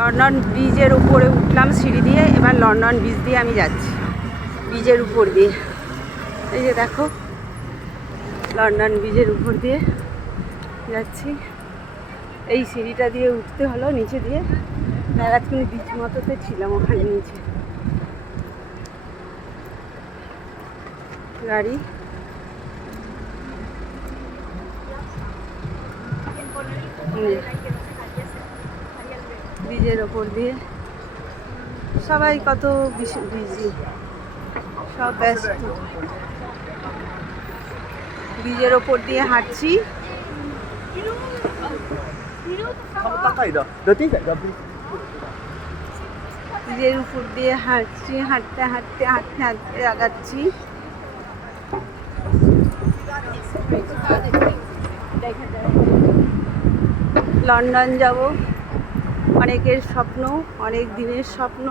London ব্রিজের উপরে উঠলাম সিঁড়ি দিয়ে, এবার লন্ডন ব্রিজ দিয়ে আমি যাচ্ছি, ব্রিজের উপর দিয়ে। এই যে দেখো লন্ডন ব্রিজের উপর দিয়ে যাচ্ছি। এই সিঁড়িটা দিয়ে উঠতে হলো নিচে দিয়ে, নাগাজকুনি ব্রিজ মতোতে ছিলাম ওখানে নিচে। গাড়ি ব্রিজের ওপর দিয়ে সবাই কত বিজি, সব ব্যস্ত। ব্রিজের ওপর দিয়ে হাঁটছি। ব্রিজের উপর দিয়ে হাঁটছি, হাঁটতে হাঁটতে হাঁটতে হাঁটতে আগাচ্ছি। লন্ডন যাব, অনেকের স্বপ্ন, অনেক দিনের স্বপ্ন।